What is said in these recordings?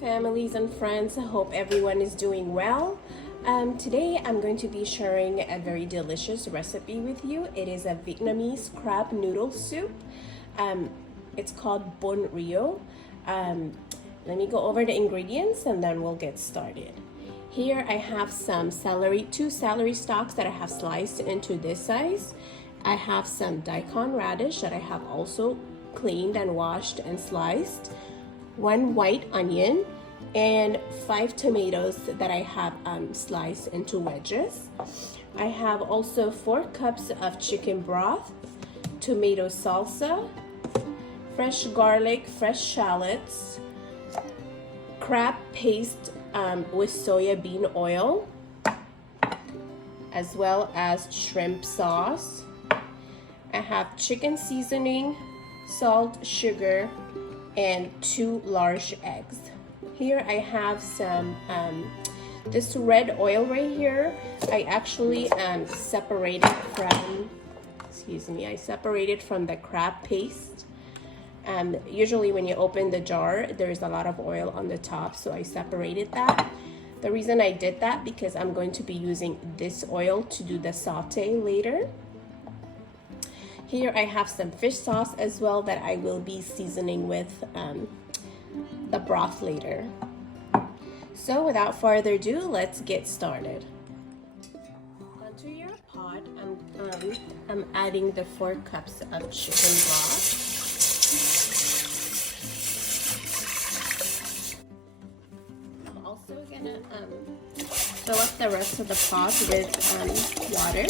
families and friends. I hope everyone is doing well. Today I'm going to be sharing a very delicious recipe with you. It is a Vietnamese crab noodle soup. It's called bún rieu. Let me go over the ingredients and then we'll get started. Here I have some celery, 2 celery stalks that I have sliced into this size. I have some diakon radish that I have also cleaned and washed and sliced, 1 white onion, and 5 tomatoes that I have sliced into wedges. I have also 4 cups of chicken broth, tomato salsa, fresh garlic, fresh shallots, crab paste with soya bean oil, as well as shrimp sauce. I have chicken seasoning, salt, sugar, and 2 large eggs. Here I have some this red oil right here. I actually separated from, I separated from the crab paste. Usually when you open the jar, there's a lot of oil on the top, so I separated that. The reason I did that because I'm going to be using this oil to do the saute later. Here I have some fish sauce as well that I will be seasoning with the broth later. So without further ado, let's get started. Onto your pot, I'm adding the 4 cups of chicken broth. I'm also gonna fill up the rest of the pot with water.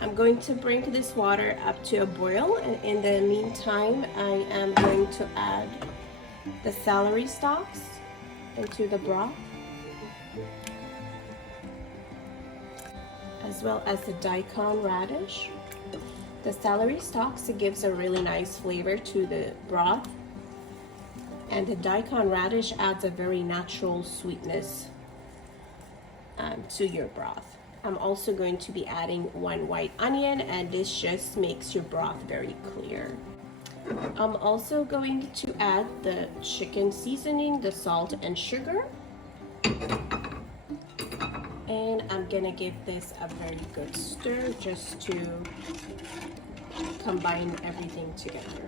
I'm going to bring this water up to a boil, and in the meantime I am going to add the celery stalks into the broth, as well as the daikon radish. The celery stalks, it gives a really nice flavor to the broth, and the daikon radish adds a very natural sweetness to your broth. I'm also going to be adding 1 white onion, and this just makes your broth very clear. I'm also going to add the chicken seasoning, the salt and sugar. And I'm gonna give this a very good stir just to combine everything together.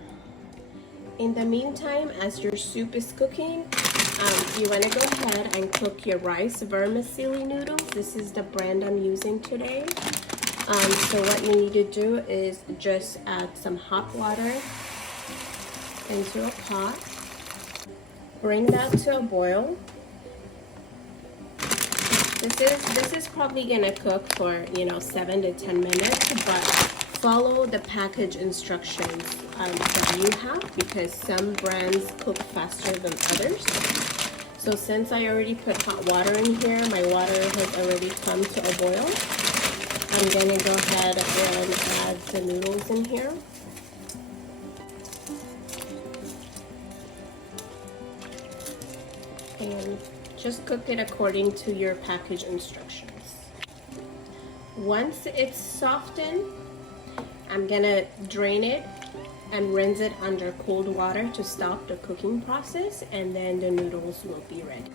In the meantime, as your soup is cooking, you want to go ahead and cook your Rice Vermicelli noodles. This is the brand I'm using today. So what you need to do is just add some hot water into a pot. Bring that to a boil. This is probably gonna cook for 7 to 10 minutes, but follow the package instructions that you have, because some brands cook faster than others. So since I already put hot water in here, my water has already come to a boil. I'm gonna go ahead and add the noodles in here. And just cook it according to your package instructions. Once it's softened, I'm gonna drain it and rinse it under cold water to stop the cooking process, and then the noodles will be ready.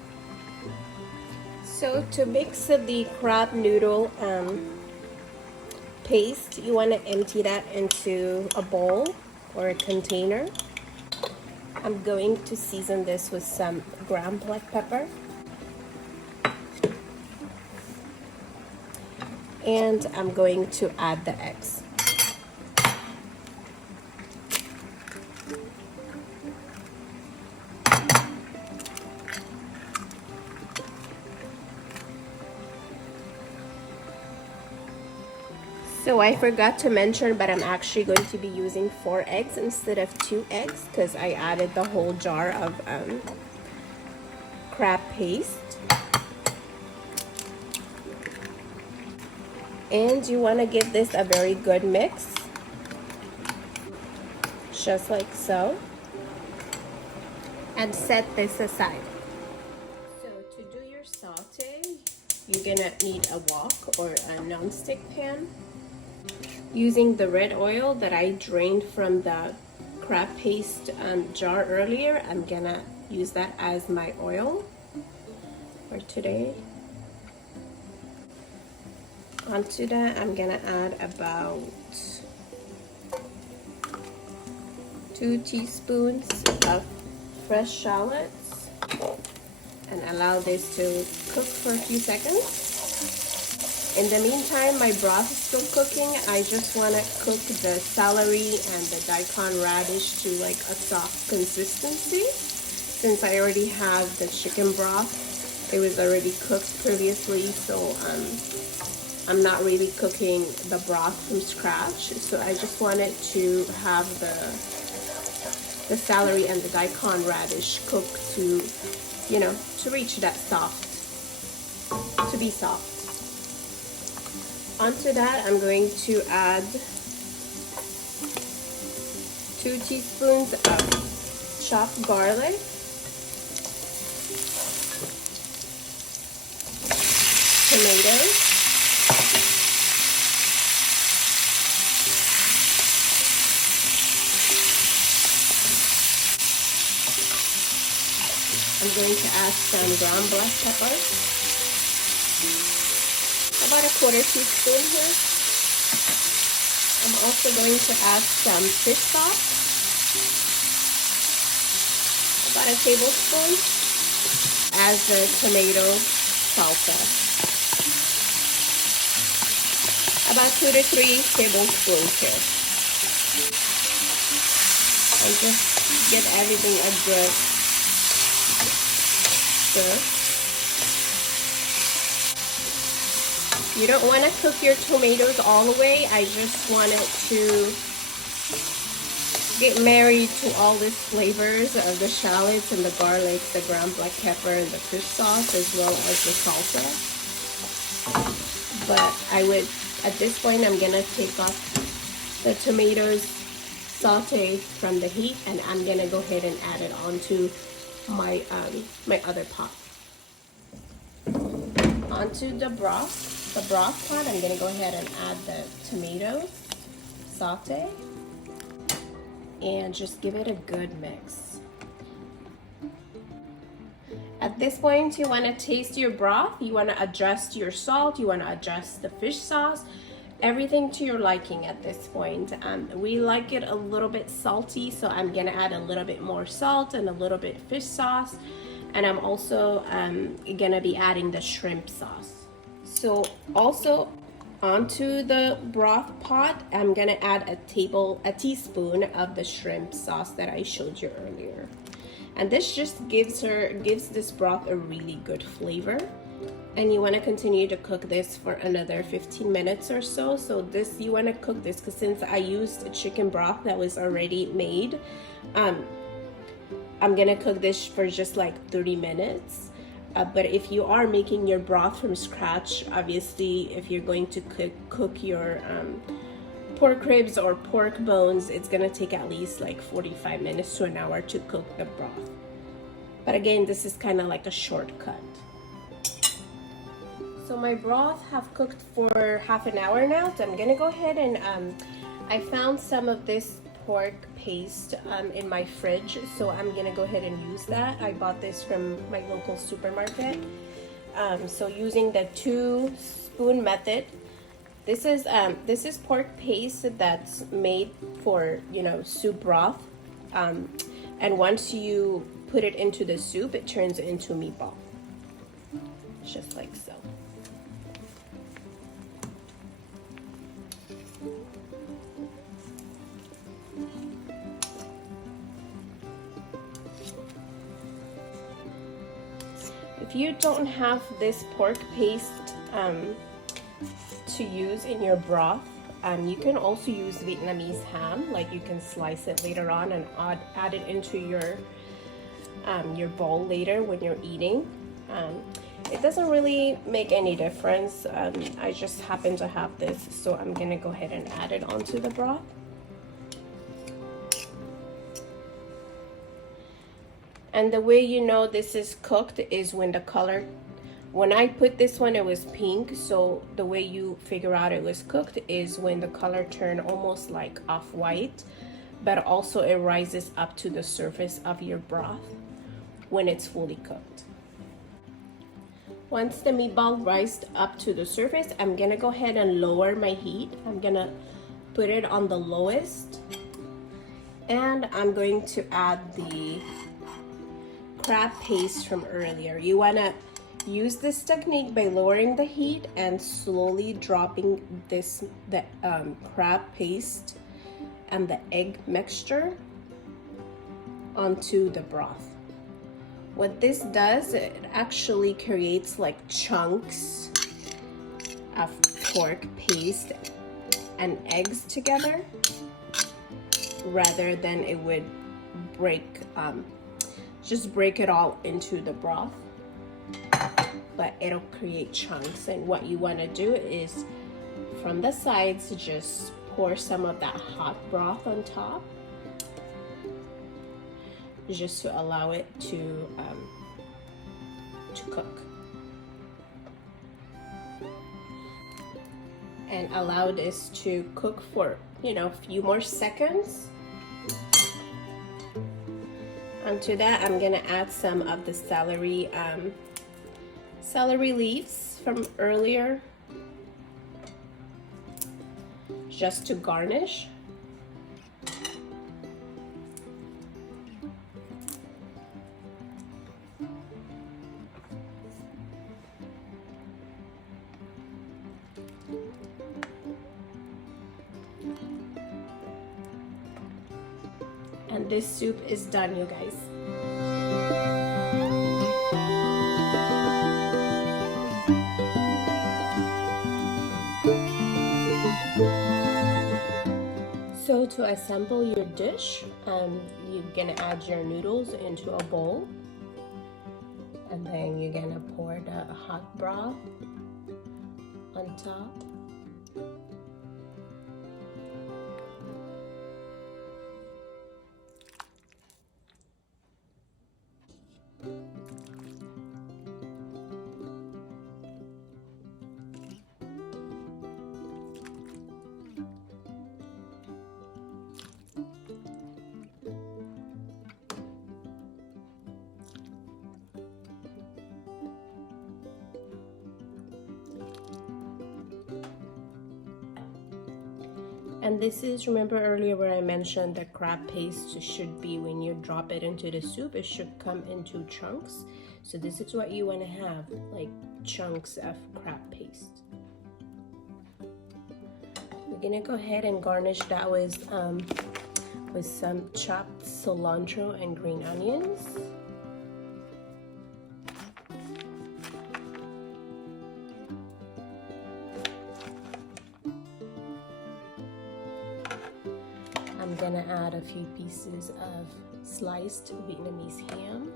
So to mix the crab noodle paste, you want to empty that into a bowl or a container. I'm going to season this with some ground black pepper, and I'm going to add the eggs. So I forgot to mention, but I'm actually going to be using 4 eggs instead of 2 eggs because I added the whole jar of crab paste. And you want to give this a very good mix, just like so, and set this aside. So to do your saute, you're gonna need a wok or a non-stick pan. Using the red oil that I drained from the crab paste jar earlier, I'm gonna use that as my oil for today. Onto that, I'm gonna add about 2 teaspoons of fresh shallots and allow this to cook for a few seconds. In the meantime, my broth is still cooking. I just want to cook the celery and the diakon radish to like a soft consistency. Since I already have the chicken broth, it was already cooked previously, so I'm not really cooking the broth from scratch. So I just wanted to have the celery and the daikon radish cooked to, you know, to reach that soft, to be soft. Onto that, I'm going to add 2 teaspoons of chopped garlic, tomatoes, I'm going to add some ground black pepper, about a 1/4 teaspoon here. I'm also going to add some fish sauce, about a tablespoon, as the tomato salsa, about 2 to 3 tablespoons here. And just get everything a good stir. You don't want to cook your tomatoes all the way. I just want it to get married to all these flavors of the shallots and the garlic, the ground black pepper, and the fish sauce, as well as the salsa. But I would, at this point, I'm gonna take off the tomatoes, saute from the heat, and I'm gonna go ahead and add it onto my my other pot. Onto the broth. The broth pot, I'm gonna go ahead and add the tomatoes, saute, and just give it a good mix. At this point, you wanna taste your broth, you wanna adjust your salt, you wanna adjust the fish sauce, everything to your liking at this point. We like it a little bit salty, so I'm gonna add a little bit more salt and a little bit fish sauce, and I'm also gonna be adding the shrimp sauce. So also onto the broth pot, I'm gonna add a teaspoon of the shrimp sauce that I showed you earlier. And this just gives this broth a really good flavor. And you wanna continue to cook this for another 15 minutes or so. So this, you wanna cook this, because since I used a chicken broth that was already made, I'm gonna cook this for just like 30 minutes. But if you are making your broth from scratch, obviously if you're going to cook your pork ribs or pork bones, it's gonna take at least like 45 minutes to an hour to cook the broth. But again, this is kind of like a shortcut. So my broth have cooked for half an hour now, so I'm gonna go ahead and I found some of this pork paste in my fridge, so I'm gonna go ahead and use that. I bought this from my local supermarket. So using the 2-spoon method, this is pork paste that's made for, you know, soup broth, and once you put it into the soup, it turns into meatball, just like so. If you don't have this pork paste to use in your broth, you can also use Vietnamese ham. Like, you can slice it later on and add it into your bowl later when you're eating. It doesn't really make any difference. I just happen to have this, so I'm gonna go ahead and add it onto the broth. And the way you know this is cooked is when the color, when I put this one, it was pink. So the way you figure out it was cooked is when the color turned almost like off-white, but also it rises up to the surface of your broth. when it's fully cooked. Once the meatball rised up to the surface, I'm gonna go ahead and lower my heat. I'm gonna put it on the lowest, and I'm going to add the crab paste from earlier. You wanna use this technique by lowering the heat and slowly dropping the crab paste and the egg mixture onto the broth. What this does, it actually creates like chunks of pork paste and eggs together, rather than it would break, just break it all into the broth. But it'll create chunks, and what you want to do is from the sides just pour some of that hot broth on top, just to allow it to cook, and allow this to cook for, you know, a few more seconds. Onto that, I'm gonna add some of the celery leaves from earlier, just to garnish. And this soup is done, you guys. So to assemble your dish, you're gonna add your noodles into a bowl, and then you're gonna pour the hot broth on top. And this is, remember earlier where I mentioned the crab paste should be, when you drop it into the soup, it should come into chunks. So this is what you want to have, like chunks of crab paste. We're gonna go ahead and garnish that with some chopped cilantro and green onions. I'm gonna add a few pieces of sliced Vietnamese ham.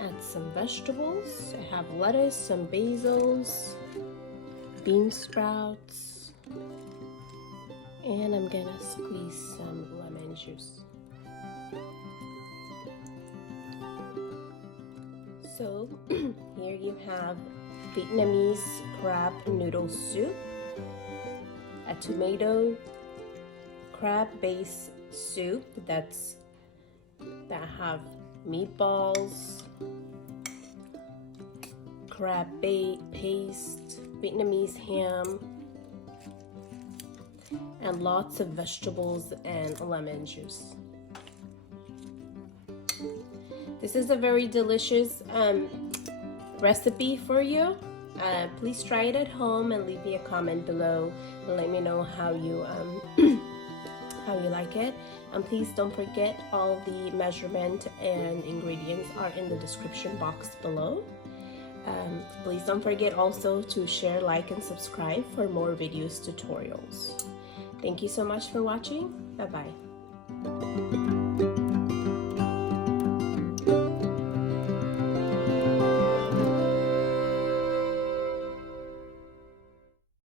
Add some vegetables. I have lettuce, some basils, bean sprouts, and I'm gonna squeeze some lemon juice. So here you have Vietnamese crab noodle soup, a tomato crab based soup that have meatballs, crab paste, Vietnamese ham, and lots of vegetables and lemon juice. This is a very delicious recipe for you. Please try it at home and leave me a comment below and let me know how you how you like it. And please don't forget, all the measurement and ingredients are in the description box below. Please don't forget also to share, like, and subscribe for more videos, tutorials. Thank you so much for watching. Bye bye.